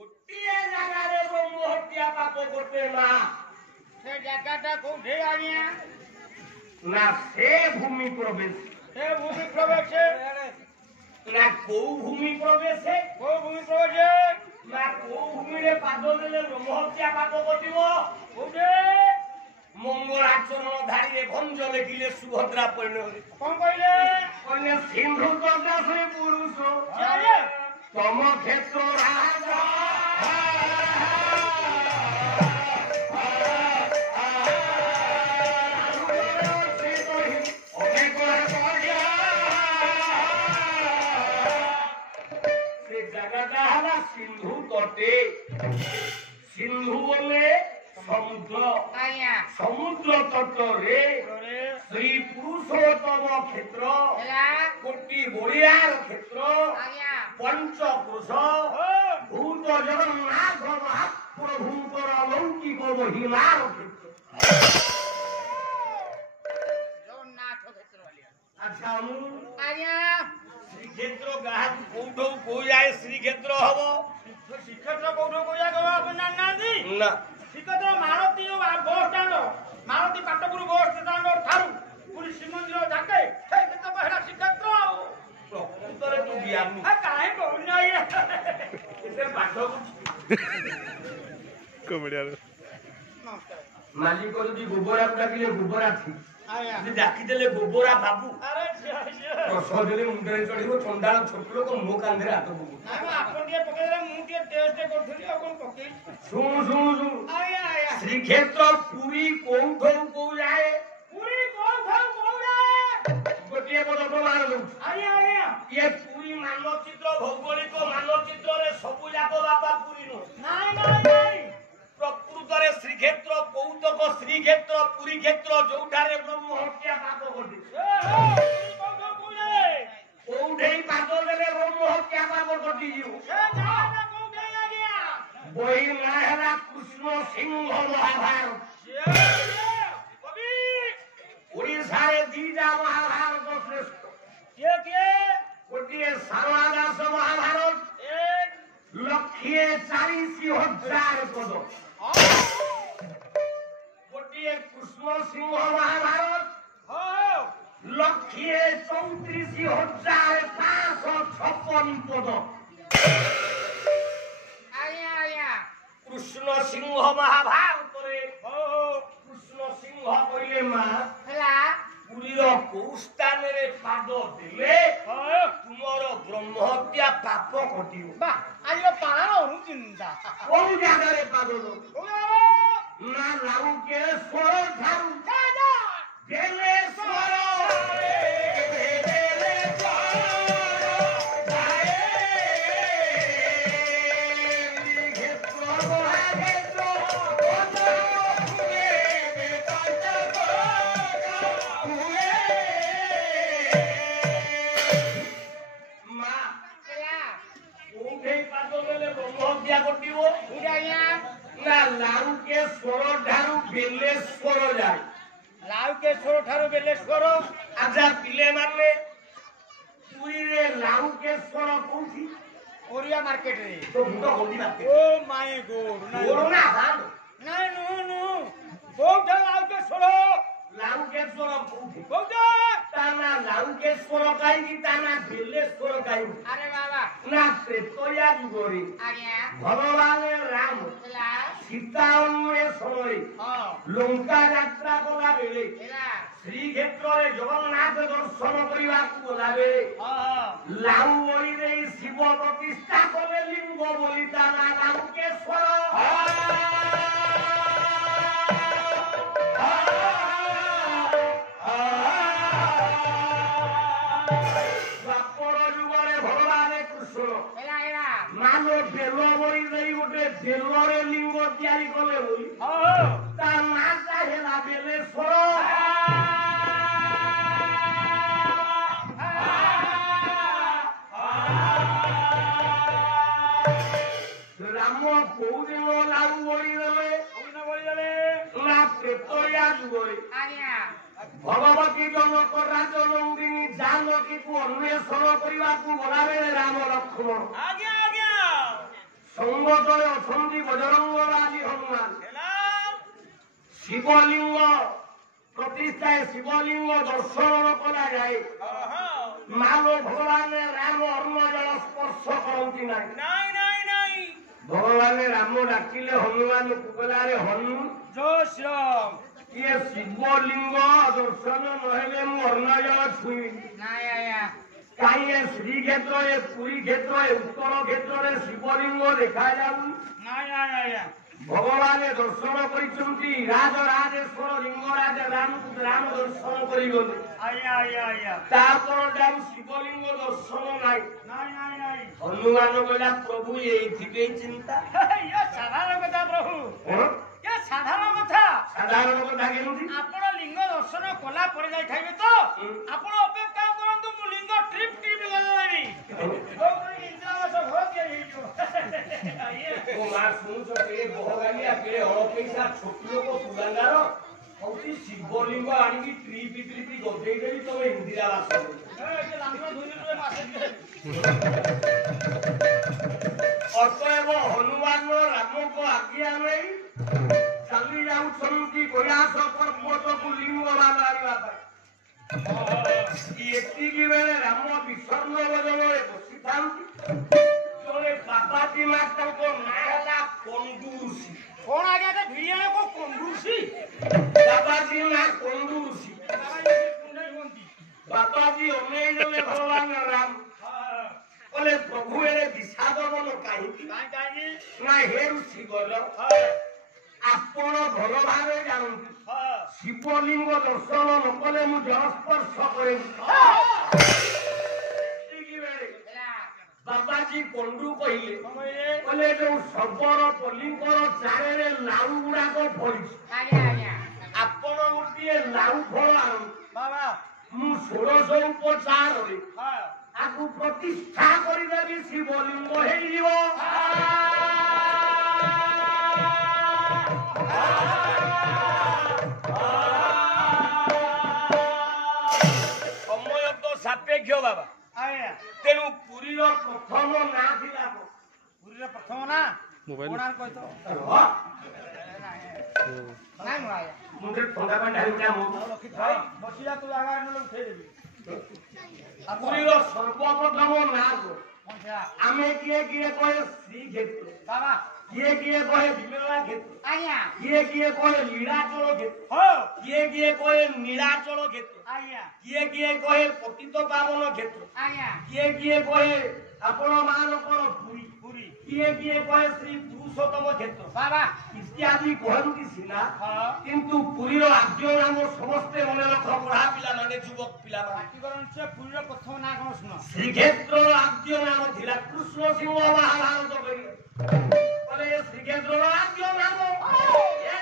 ଗୋଟିଏ ଜାଗାରେ ବ୍ରହ୍ମ ହତ୍ୟା ପାପ ଗୋଟେ ମା ସେ ଜାଗାଟା କୋଉଠି ଆଜ୍ଞା? ନା ସେ ଭୂମି ପ୍ରବେଶ ସେ ଭୂମି ପ୍ରବେଶ ନା କୋଉ ଭୂମି ପ୍ରବେଶ କୋଉ ଭୂମି ପ୍ରବେଶ ନା କୋଉ ଭୂମିରେ ପାଦ ଦେଲେ ବ୍ରହ୍ମ ହତ୍ୟା ପାପ ଘଟିବ କୋଉଠି? ମଙ୍ଗଳାଚରଣ ଧାଡ଼ିରେ ଭଞ୍ଜ ଲେଖିଲେ ସୁଭଦ୍ରା ପରିଣୟରେ କଣ କହିଲେ? କହିଲେ ସିନ୍ଧୁ ଦଦାସରେ ପୁରୁଷ ତମ କ୍ଷେତ୍ର ରାଜା ସେ ଜାଗାଟା ହେଲା ସିନ୍ଧୁ ତଟେ ସିନ୍ଧୁ ବୋଲେ ସମୁଦ୍ର ଆଜ୍ଞା ସମୁଦ୍ର ତଟରେ ଶ୍ରୀ ପୁରୁଷୋତ୍ତମ କ୍ଷେତ୍ର କୋଟି ବଳିଆର କ୍ଷେତ୍ର ଆଜ୍ଞା ପଞ୍ଚପୁରୁଷ ଭୂତ ଜଗନ୍ନାଥ ମହାପ୍ରଭୁଙ୍କର ଲୌକିକ ମହିମାର କ୍ଷେତ୍ର ଜଗନ୍ନାଥ କ୍ଷେତ୍ର ଆଚ୍ଛା ମୁଁ ଆଜ୍ଞା ଶ୍ରୀକ୍ଷେତ୍ର ଗାହାକୁ କୋଉଠୁ କୋଉ ଯାଏ ଶ୍ରୀକ୍ଷେତ୍ର ହବ ଶ୍ରୀକ୍ଷେତ୍ର କୋଉଠୁ କୋଉ ଜାଗା ଆପଣ ଜାଣିନାହାନ୍ତି? ନା Srikshetra Malati bus stand Malati Patpur bus stand ଠାରୁ ପୁରୀ ଶ୍ରୀମନ୍ଦିର ଯାକେ କେତେ ହେଲା ଶ୍ରୀକ୍ଷେତ୍ର ଆଉ ପ୍ରକୃତରେ ତୁ ଜ୍ଞାନୀ କାହିଁ କହୁନି ଆଜ୍ଞା କେତେ ପାଠ ମାଲିକ ଯଦି ଗୋବରାକୁ ଡାକିଲେ ଗୋବରା ଥିବ ଯଦି ଡାକିଦେଲେ ଗୋବରା ବାବୁ ସହଜରେ ମୁଣ୍ଡରେ ଚଢିବ ଚଣ୍ଡାଳ ଛୋଟ ଲୋକ ମୋ କାନ୍ଧରେ ହାତ ପକଉ ଆପଣ ଟିକେ ପକେଇଦେଲେ ମୁଁ ଟିକେ ଟେଷ୍ଟ କରୁଥିଲି ଆଉ କଣ ପକେଇ ଶୁଣୁ ଶୁଣୁ ଶୁଣୁ ଶ୍ରୀକ୍ଷେତ୍ର ପୁରୀ କୋଉଠୁ କୋଉ ଯାଏ ପୁରୀ କୋଉଠୁ କୋଉ ଯାଏ ଗୋଟିଏ ପଦ ପ୍ରମାଣ ଦଉଛି ଇଏ ପୁରୀ ମାନଚିତ୍ର ଭୌଗୋଳିକ ମାନଚିତ୍ରରେ ସବୁ ଯାକ ବାପା ପୁରୀ ନୁହଁ ନାଇଁ ପ୍ରକୃତରେ ଶ୍ରୀକ୍ଷେତ୍ର କୌତକ ଶ୍ରୀକ୍ଷେତ୍ର ପୁରୀ କ୍ଷେତ୍ର ଯୋଉଠାରେ ବ୍ରହ୍ମ ହତ୍ୟା ପାପ ଘଟେ କୋଉଠି ପାଦ ଦେଲେ ବ୍ରହ୍ମ ହତ୍ୟା ପାପ ଘଟିଯିବ ବହି ନାଁ ହେଲା କୃଷ୍ଣ ସିଂହ ମହାଭାରତ ଓଡ଼ିଶାରେ ଦିଟା ମହାଭାରତ ଶ୍ରେଷ୍ଠ ଗୋଟିଏ ଶାରଳା ଦାସ ମହାଭାରତ 1,40,000 ପଦ ଗୋଟିଏ କୃଷ୍ଣ ସିଂହ ମହାଭାରତ 1,34,556 ପଦ କୃଷ୍ଣ ସିଂହ ମହାଭାରତରେ କୃଷ୍ଣ ସିଂହ କହିଲେ ମା ପୁରୀର କୋଉ ସ୍ଥାନରେ ପାଦ ଦେଲେ ତୁମର ବ୍ରହ୍ମ ହତ୍ୟା ପାପ ଘଟିବ କୋଉ ଜାଗାରେ ପାଦ ଦବ ନା ଲାଉକେଶ୍ୱର ଠାରୁ ବେଲେଶ୍ୱର ଲାଉକେଶ୍ୱର ଠାରୁ ବେଲେଶ୍ୱର ଯାଏ ଲାଉକେଶ୍ୱର ଠାରୁ ବେଲେଶ୍ୱର ଆଚ୍ଛା ପିଲେମାନେ ପୁରୀରେ ଲାଉକେଶ୍ୱର କୋଉଠି ଓରିଆ ମାର୍କେଟରେ ତ ମୁଣ୍ଡ ଗଣ୍ଡି ମାର୍କେଟ ଓ ମାଇ ଗଡ୍ କୋରୋନା ହାଲ ନାଇଁ ନୁ କୋଉଠା ଲାଉକେଶ୍ୱର ଲାଉକେଶ୍ୱର କୋଉଠି କୋଉଠା ତା ନା ଲାଉକେଶ୍ୱର କାହିଁକି ତା ନା ବେଲେଶ୍ୱର କାହିଁକି ଆରେ ବାବା ନା ତ୍ରେତୟା ଯୁଗରେ ଭଗବାନ ରାମ ସୀତା ଅନ୍ୱେଷଣରେ ଲଙ୍କା ଯାତ୍ରା କଲା ବେଳେ ଶ୍ରୀକ୍ଷେତ୍ରରେ ଜଗନ୍ନାଥ ଦର୍ଶନ କରିବାକୁ ଗଲାବେଳେ ଲାଉ ବଳି ଦେଇ ଶିବ ପ୍ରତିଷ୍ଠା କଲେ ଲିଙ୍ଗ ବୋଲି ତା ନା ଲାଉକେଶ୍ୱର ବେଲରେ ଲିଙ୍ଗ ତିଆରି କଲେ ବୋଲି ତା ନାଁଟା ହେଲା ବେଲେଶ୍ୱର ରାମ କୋଉ ଦିନ ଲାଉ ବଳି ଦେଲେ ନା ତ୍ରେତୟା ଯୁଗରେ ଭଗବତୀ ଜନକ ରାଜନନ୍ଦିନୀ ଜାନକୀକୁ ଅନ୍ୱେଷଣ କରିବାକୁ ଗଲାବେଳେ ରାମ ଲକ୍ଷ୍ମଣ संगतरे अछंती बजरंगराजी हनुमान शिवलिंग प्रतिष्ठा शिवलिंग दर्शन करा जाए मानो भगवान राम अन्न जल स्पर्श करती नहीं भगवान राम डाकिले हनुमान कुकलारे हनु जय श्री राम ये शिवलिंग दर्शन नहेले मु अन्न जल छुई कहीं श्रीक्षेत्र पुरी क्षेत्र उत्तर क्षेत्र शिवलिंग देखा जाऊ भगवान दर्शन करिसंती राजराजेश्वर लिंगराज राम दर्शन करिगले तापर जाऊ शिवलिंग दर्शन नाही हनुमान कहला प्रभु एइथिबे चिंता ये साधारण कथा प्रभु ये साधारण कथा केनुठी आपण लिंग दर्शन कला परे जाई खाइबे तो आपण अपेक्षा करंतु मु लिंग ट्रिप गलानी ओ इंद्रावास हो के हिजो ओ मा सुनु के बहगालिया के अपेक्षा छोट लोक सुगंधार औती शिवलिंग आनी ट्रिप गदेई देली तो इंदिरावास ए लांगो धुनी रे मासे अतएव हनुमान राम को आज्ञा नहीं चली जाऊँ कैलाश पर्वत को लिंग बांधा एति बेले राम विसर्ग बदल बसी था बाबाजी माता ना कंदूसी कौन आ गया था भिड़िया को कंदूसी बाबाजी ना कंदूसी बाबाजी अनेक जने भगवान राम बोले प्रभु एरे विषाद मन कहीं ना हे ऋषि गल आपण भल भाव जानती शिवलिंग दर्शन न कले मु जलस्पर्श करे बाबाजी पंडू कहले जो शबर पलिंगर चारे लाउ गुड़ाक फड़ी आपण गोटे लाउ फल आनु बाबा मु 1600 उपचार आकु प्रतिष्ठा करिदेबी शिवलिंग हेइजिवो समय तो सापेक्ष बाबा तेणु पुरी प्रथम ना थिला पुरी प्रथम ना कोणार कह तो नाइ माया मुझे ठंडा पानी ढाली क्या मु बसी जा तू आगा न उठे देबी पुरी सर्वप्रथम ना आमे किए कहे श्री क्षेत्र बाबा किए कहे विमला क्षेत्र आज्ञा किए कहे लीलाचल क्षेत्र हो किए कहे नीलाचल क्षेत्र आज्ञा किए कहे पतित पावन क्षेत्र आज्ञा किए कहे आपण मानकर पुरी पुरी किए कहे श्री पुरुषोत्तम क्षेत्र बाबा इत्यादि कहती सीना हां किंतु पुरीर आद्य नाम समस्ते मन रख पढ़ा पिला माने युवक पिला पाटीकरण से पुरीर प्रथम ना कोन सुनो श्रीक्षेत्र आद्य नाम थिला कृष्ण सिंह महाभारत करी बोले श्रीक्षेत्र आद्य नाम ए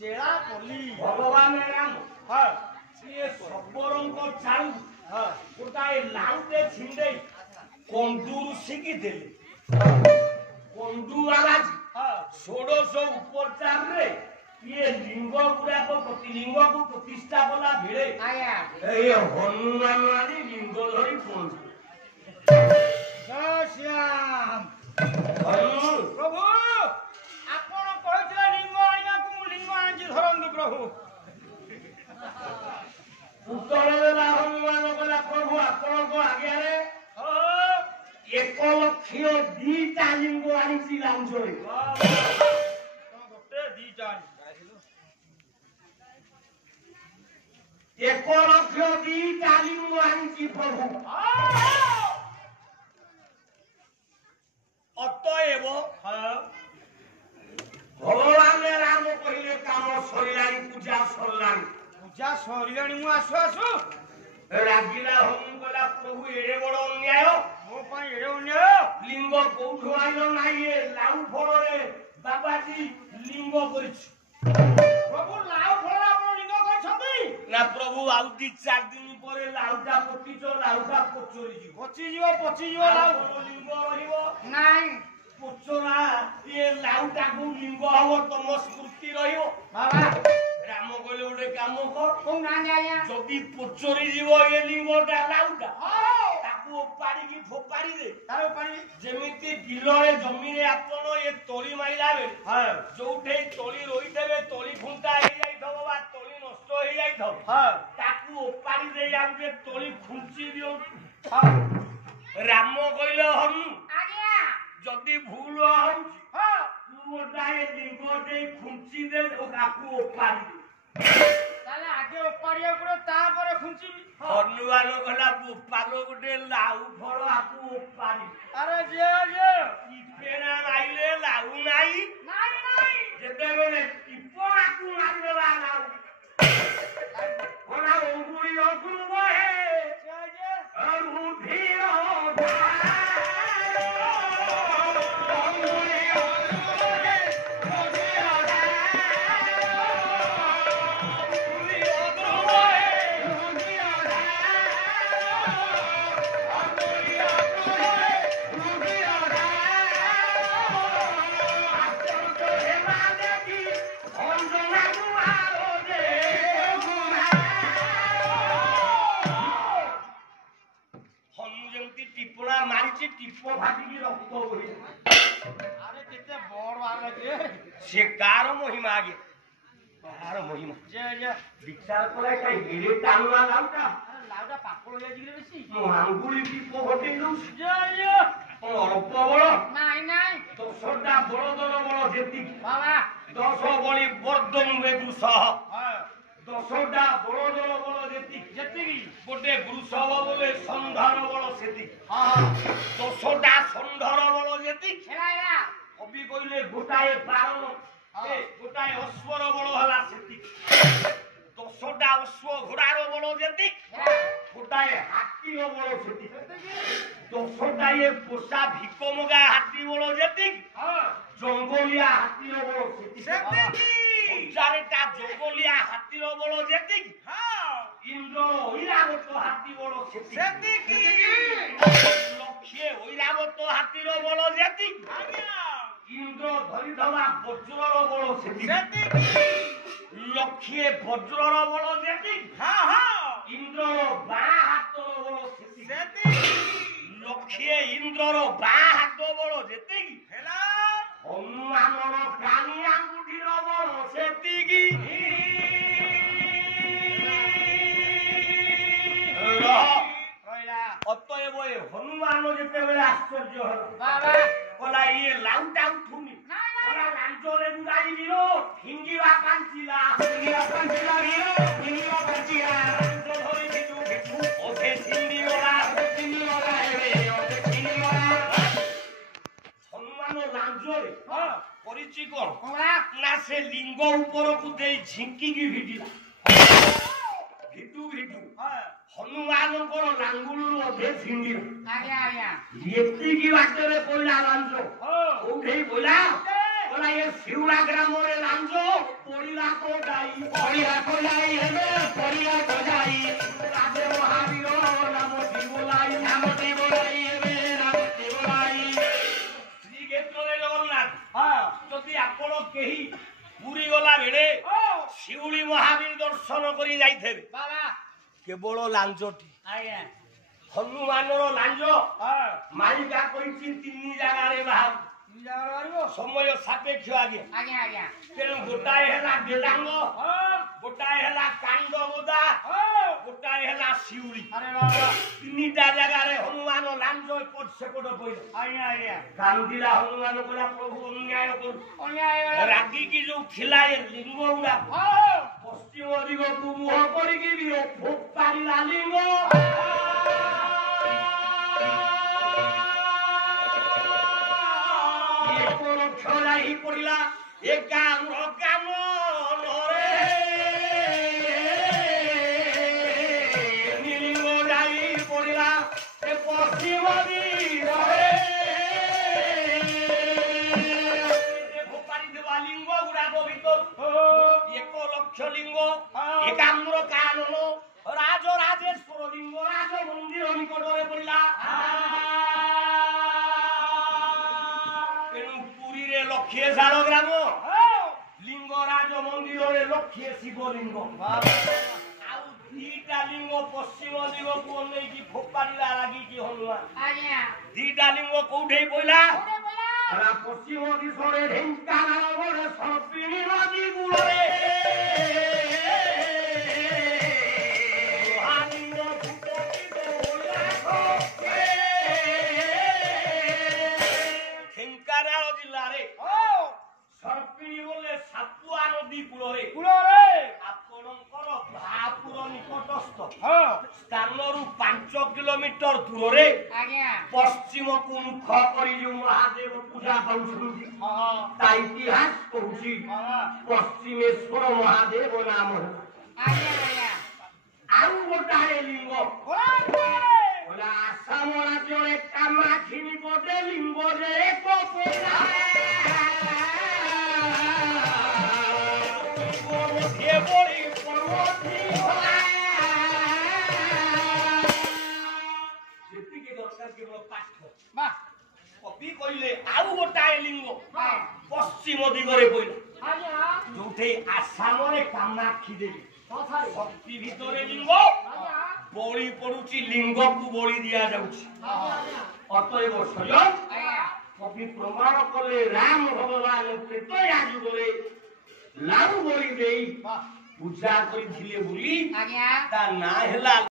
चेला पल्ली भगवान राम ये सबरों को चालू गोटाए लाउटे छिंडे कंदूर सिकी देले कंदू आवाज 1600 उपचार रे ये लिंग गुड़ा को प्रतिलिंग को प्रतिष्ठा कला भिड़े आया ए हनुमान वाली लिंग धरी पहुंच जय श्याम हनु प्रभु आपण कहथिला लिंग आइना को लिंग आंजी धरंदु प्रभु उत्तर देला हनुमान कहला प्रभु आपण को आज्ञा रे 1 लक्ष 2 लिंग आनिछि लांजरे गोटे 2 1 लक्ष 2 लिंग आनिछि प्रभु अतएव भगवान राम कहले काम सरिलानी पूजा सरलानी पूजा सरिलानी मु आसु आसु रागिला हम गला प्रभु एड़े बड़ अन्याय मो पई एड़े अन्याय लिंग कोठु आइलो नाही ए लाउ फल रे बाबाजी लिंग करिछ प्रभु लाउ फल आपण लिंग करिछ प्रभु आउ 2-4 दिन पर लाउटा पचिच लाउटा पचरी ପଚିଯିବ ଲାଉ लिंग रहिबो ନାଇଁ ପଚରା ଏ ଲାଉଟାକୁ ଲିଙ୍ଗ ହବ ତମ ସ୍ମୃତି ରହିବ ବାବା ରାମ କହିଲେ ଗୋଟେ କାମ କର କହୁନାହାନ୍ତି ଆଜ୍ଞା ଯଦି ପଚରି ଯିବ ଏ ଲିଙ୍ଗଟା ଲାଉଟା ହଉ ତାକୁ ଓପାଡ଼ିକି ଫୋପାଡ଼ି ଦେ ତାର ପାଣି ଯେମିତି ବିଲରେ ଜମିରେ ଆପଣ ଏ ତଳି ମାଇଲା ବେଳେ ଯୋଉଠି ତଳି ରହିଥିବେ ତଳି ଖୁଣ୍ଟା ହେଇଯାଇଥିବ ବା ତଳି ନଷ୍ଟ ହେଇଯାଇଥିବ ତାକୁ ଓପାଡ଼ି ଦେଇ ଆଉ ଯେ ତଳି ଖୁଞ୍ଚି ଦିଅ ରାମ କହିଲେ ହନୁ ଆଜ୍ଞା ଯଦି ଭୁଲ ହଉଛି ତୁ ଗୋଟାଏ ଲିଙ୍ଗ ଦେଇ ଖୁଞ୍ଚି ଦେ ତାକୁ ଓପାଡ଼ି ଦେ ତାହେଲେ ଆଗେ ଓପାଡ଼ିବାକୁ ପଡ଼ିବ ତାପରେ ଖୁଞ୍ଚିବି ହନୁମାନ କହିଲା ବୋପାଲ ଗୋଟେ ଲାଉ ଫଳ ଆକୁ ଓପାଡ଼ି ଆରେ ଯେ ଟିପେଣା ମାଇଲେ ଲାଉ ନାହିଁ ନାଇଁ ଯେତେବେଳେ ଟିପଣାକୁ ମାରିଦେଲା ଲାଉ କଲା ଅଙ୍ଗୁଳି ଅଗୁରୁ ବହେ ଟିପଣା ମାରିଛି ଟିପ ଭାବିକି ରକ୍ତ ବୋହି ଆରେ କେତେ ବଡ ଆଗେ ସେ କାର ମହିମା ଆଗେ କାର ମହିମା ବିଚାର କଲେ କାଇଁ ଗିରି ଟାଣୁଆ ଲାଉଟା ଲାଉଟା ପାକଳ ହେଇଯାଇଛି ବେଶୀ ମୋ ଆଙ୍ଗୁଳି ଟିପ ଘଟେଇ ଦଉଛି ଜୟ ଅଳ୍ପ ବଳ ନାଇଁ 10ଟା ବଳଦର ବଳ ଯେତିକି ବାବା 10 ବଳି ବର୍ଦ୍ଧମେ ବୃଷହ 10ଟା ବଳଦର ବଳ ଯେତିକି ଗୋଟେ ବୃଷଭ ବୋଲେ ଷଣ୍ଢର ବଳ ସେତିକି 10ଟା ଷଣ୍ଢର ବଳ ଯେତିକି କବି କହିଲେ ଗୋଟାଏ ବାରଣ ଗୋଟାଏ ଅଶ୍ୱର ବଳ ହେଲା ସେତିକି 10ଟା ଅଶ୍ୱ ଘୋଡାର ବଳ ଯେତିକି ଗୋଟାଏ ହାତୀର ବଳ ସେତିକି 10ଟା ଏ ପୋଷା ଭିକ ମଗା ହାତୀ ବଳ ଯେତିକି ଜଙ୍ଗଲିଆ ହାତୀର ବଳ ସେତିକି 1000ଟା ଜଙ୍ଗଲିଆ ହାତୀର ବଳ ଯେତିକି ଇନ୍ଦ୍ର ଐରାବତ ହାତୀ ବଳ ସେତିକି ଲକ୍ଷେ ଐରାବତ ହାତୀର ବଳ ଯେତିକି ଇନ୍ଦ୍ର ଧରିଥିବା ବଜ୍ରର ବଳ ସେତିକି ଲକ୍ଷେ ବଜ୍ରର ବଳ ଯେତିକି ଇନ୍ଦ୍ରର ବାଁ ହାତର ବଳ ସେତିକି ଲକ୍ଷେ ଇନ୍ଦ୍ରର ବାଁ ହାତ ବଳ ଯେତିକି ହେଲା ହନୁମାନର କାନି ଆଙ୍ଗୁଠିର ବଳ ସେତିକି ଅତଏବ ଏ ହନୁମାନ ଯେତେବେଳେ ଆଶ୍ଚର୍ଯ୍ୟ ହେଲା କଲା ଇଏ ଲାଉଟା ଉଠୁନି କଲା ଲାଞ୍ଚରେ ଯାଇବିର ଫିଙ୍ଗିବା ପାଞ୍ଚିଲା ଅଧେ ଛିଣ୍ଡିଗଲା ହନୁମାନ ଲାଞ୍ଚରେ କରିଛି କଣ ନା ସେ ଲିଙ୍ଗ ଉପରକୁ ଦେଇ ଝିଙ୍କିକି ଭିଡ଼ିଲା ଭିଟୁ ହନୁମାନଙ୍କର ଲାଙ୍ଗୁଳରୁ ଅଧେ ଛିଣ୍ଡିଲା ଏତିକି ବାଟରେ ପଇଲା ଲାଞ୍ଚ କୋଉଠି ପଇଲା କହିଲା ଏ ଶିଉଳା ଗ୍ରାମରେ ଲାଞ୍ଚ ପଡିଲା କୋଦାଇ ହେଲେ ପଡିଲା କୋଦାଇ ରାଜେ ମହାବୀର ନାମ ଦିବୋଲାଇ ହେବେ ନାମ ଦିବୋଲାଇ ଶ୍ରୀକ୍ଷେତ୍ରରେ ଜଗନ୍ନାଥ ଯଦି ଆପଣ କେହି ପୁରୀ ଗଲା ବେଳେ ଶିଉଳି ମହାବୀର ଦର୍ଶନ କରି ଯାଇଥିବେ କେବଳ ଲାଞ୍ଚଟି ହନୁମାନର ଲାଞ୍ଚ ମାଳିକା କହିଛି 3 ଜାଗାରେ ବାହାରୁ ସମୟ ସାପେକ୍ଷ ଆଜ୍ଞା ତେଣୁ ଗୋଟାଏ ହେଲା ବେଲାଙ୍ଗ ଗୋଟାଏ ହେଲା କାଣ୍ଡବଦା ଗୋଟାଏ ହେଲା ଶିଉଳି 3ଟା ଜାଗାରେ ହନୁମାନ ଲାଞ୍ଚ ଏପଟ ସେପଟ ପଇଲା କାନ୍ଦିଲା ହନୁମାନ କହିଲା ପ୍ରଭୁ ଅନ୍ୟାୟ କରୁ ରାଗିକି ଯୋଉ ଥିଲା ଏ ଲିଙ୍ଗ ଗୁଡା ପଶ୍ଚିମ ଦିଗକୁ ମୁହଁ କରିକି ବି ଫୋପାଡ଼ିଲା ଲିଙ୍ଗ ଛଡାଇ ପଡିଲା ଏକାମ୍ର କାମ ନିଲିଙ୍ଗ ଯାଇ ପଡିଲା ଏ ପଶ୍ଚିମ ଦିଗରେ ଫୋପାଡ଼ିଥିବା ଲିଙ୍ଗ ଗୁଡାକ ଭିତରୁ 1 ଲକ୍ଷ ଲିଙ୍ଗ ଏକାମ୍ର କାନନ লক্ষ্মী ঝাড় গ্রাম হ্যাঁ লিঙ্গরাজ মন্দিরে লক্ষ্মী শিবলিঙ্গ ଆଉ ଦିଟା ଲିଙ୍ଗ ପଶ୍ଚିମ ଦିଗକୁ ଅନେଇକି ଫୋପାଡ଼ିଲା ଲାଗିକି ହନୁମାନ ଆଜ୍ଞା ଦିଟା ଲିଙ୍ଗ କୋଉଠି ପଇଲା କୋଉଠି ପଇଲା ପଶ୍ଚିମ ଦିଶରେ ଢେଙ୍କାନାଳ ଗଡ଼େ ସର୍ପିଣୀ ନଦୀ କୂଳରେ ମହାଲିଙ୍ଗ ଫୁଟକି ପଇଲା ଢେଙ୍କାନାଳ ଜିଲ୍ଲାରେ ସର୍ପିଣୀ ବୋଲେ ସାପୁଆ ନଦୀ କୂଳରେ କୂଳରେ ଆପଣଙ୍କର ଭାପୁର ନିକଟସ୍ଥ ହଁ ସ୍ଥାନରୁ 5 କିଲୋମିଟର ଦୂରରେ ଆଜ୍ଞା ପଶ୍ଚିମକୁ ମୁଖ କରି ଯେଉଁ ମହାଦେବ ପୂଜା ପାଉଛନ୍ତି ହଁ ତା ଇତିହାସ କହୁଛି ହଁ ପଶ୍ଚିମେଶ୍ୱର ମହାଦେବ ନାମ ଆଜ୍ଞା ଆଜ୍ଞା ଆଉ ଗୋଟାଏ ଲିଙ୍ଗ କୋଉଠି ଆସାମ ରାଜ୍ୟରେ କାମାକ୍ଷିଣୀ ଗୋଟେ ଲିଙ୍ଗରେ ଏକ ପୋଡ଼ା ବଳି ଯେତିକି ଦରକାର କେବଳ ପାଠ ବାহ କବି କହିଲେ ଆଉ ଗୋଟାଏ ଲିଙ୍ଗ ହଁ ପଶ୍ଚିମ ଦିଗରେ ପଇଲା ଆଜ୍ଞା ଯୋଉଠି ଆସାମରେ କାମାକ୍ଷୀ ଦେବୀ କଥାରେ ଶକ୍ତି ଭିତରେ ଲିଙ୍ଗ ଆଜ୍ଞା ବଳି ପଡୁଛି ଲିଙ୍ଗକୁ ବଳି ଦିଆଯାଉଛି ଆଜ୍ଞା ଅତଏବ ସ୍ୱୟଂ ଆଜ୍ଞା କବି ପ୍ରମାଣ କଲେ ରାମ ଭଗବାନ ତ୍ରେତୟା ଯୁଗରେ ଲାଉ ବଳି ଦେଇ ବାହ ପୂଜା କରିଥିଲେ ବୋଲି ଆଜ୍ଞା ତା ନାଁ ହେଲା